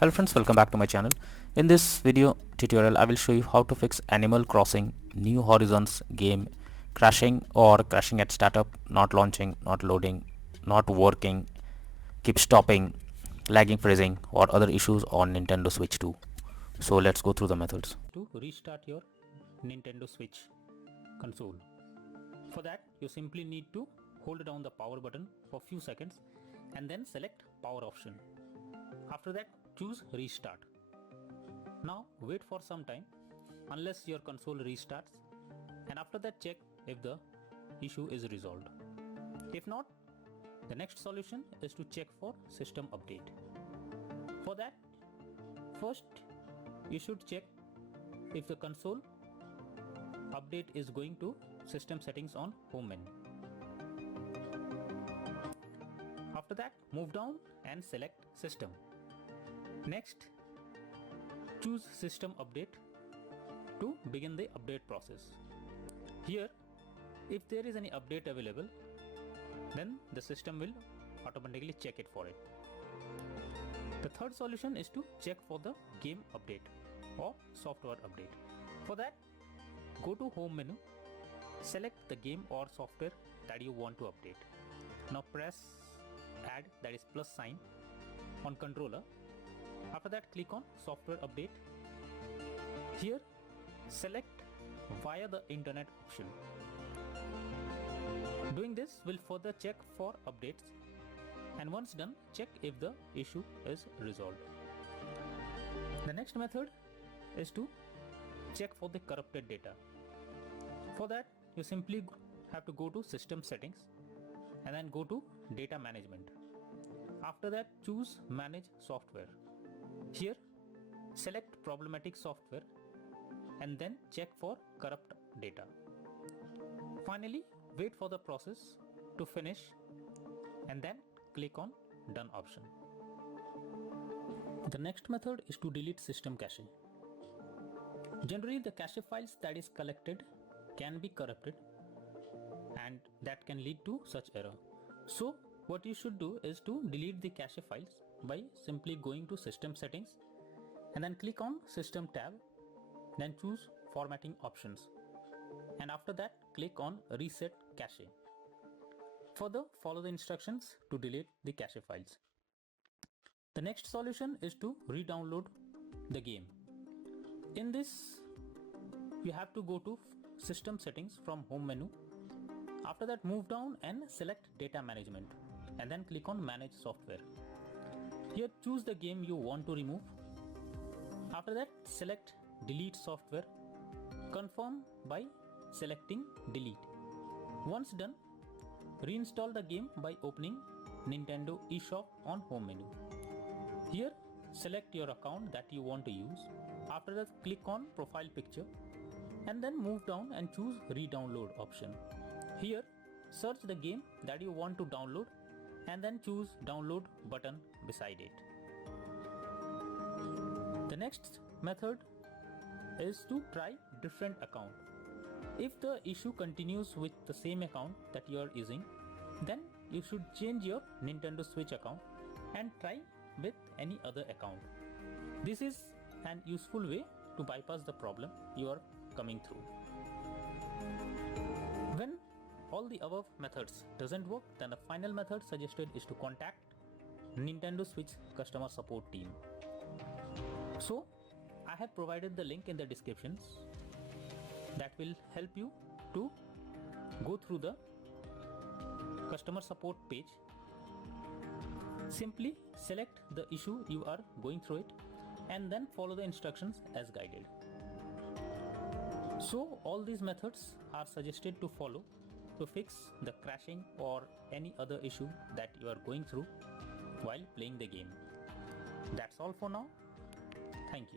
Hello friends, welcome back to my channel. In this video tutorial I will show you how to fix Animal Crossing New Horizons game crashing or crashing at startup, not launching, not loading, not working, keep stopping, lagging, freezing or other issues on Nintendo Switch 2. So let's go through the methods. To restart your Nintendo Switch console. For that you simply need to hold down the power button for few seconds and then select power option. After that choose restart. Now wait for some time unless your console restarts, and after that check if the issue is resolved. If not, the next solution is to check for system update. For that, first you should check if the console update is going to system settings on home menu. After that, move down and select system. Next, choose system update to begin the update process. Here, if there is any update available, then the system will automatically check it for it. The third solution is to check for the game update or software update. For that, go to home menu, select the game or software that you want to update. Now press add, that is plus sign, on controller. After that click on software update. Here select via the internet option. Doing this will further check for updates, and once done check if the issue is resolved. The next method is to check for the corrupted data. For that you simply have to go to system settings and then go to data management. After that choose manage software. Here select problematic software and then check for corrupt data. Finally wait for the process to finish and then click on done option. The next method is to delete system cache. Generally the cache files that is collected can be corrupted and that can lead to such error. So what you should do is to delete the cache files by simply going to system settings and then click on system tab, then choose formatting options, and after that click on reset cache. Further follow the instructions to delete the cache files. The next solution is to re-download the game. In this you have to go to system settings from home menu. After that move down and select data management and then click on manage software. Here choose the game you want to remove. After that select delete software. Confirm by selecting delete. Once done, reinstall the game by opening Nintendo eShop on home menu. Here select your account that you want to use. After that click on profile picture and then move down and choose re-download option. Here search the game that you want to download and then choose download button beside it. The next method is to try different account. If the issue continues with the same account that you are using, then you should change your Nintendo Switch account and try with any other account. This is an useful way to bypass the problem you are coming through. When all the above methods doesn't work, then the final method suggested is to contact Nintendo Switch customer support team. So I have provided the link in the descriptions that will help you to go through the customer support page. Simply select the issue you are going through it and then follow the instructions as guided. So all these methods are suggested to follow to fix the crashing or any other issue that you are going through while playing the game. That's all for now. Thank you.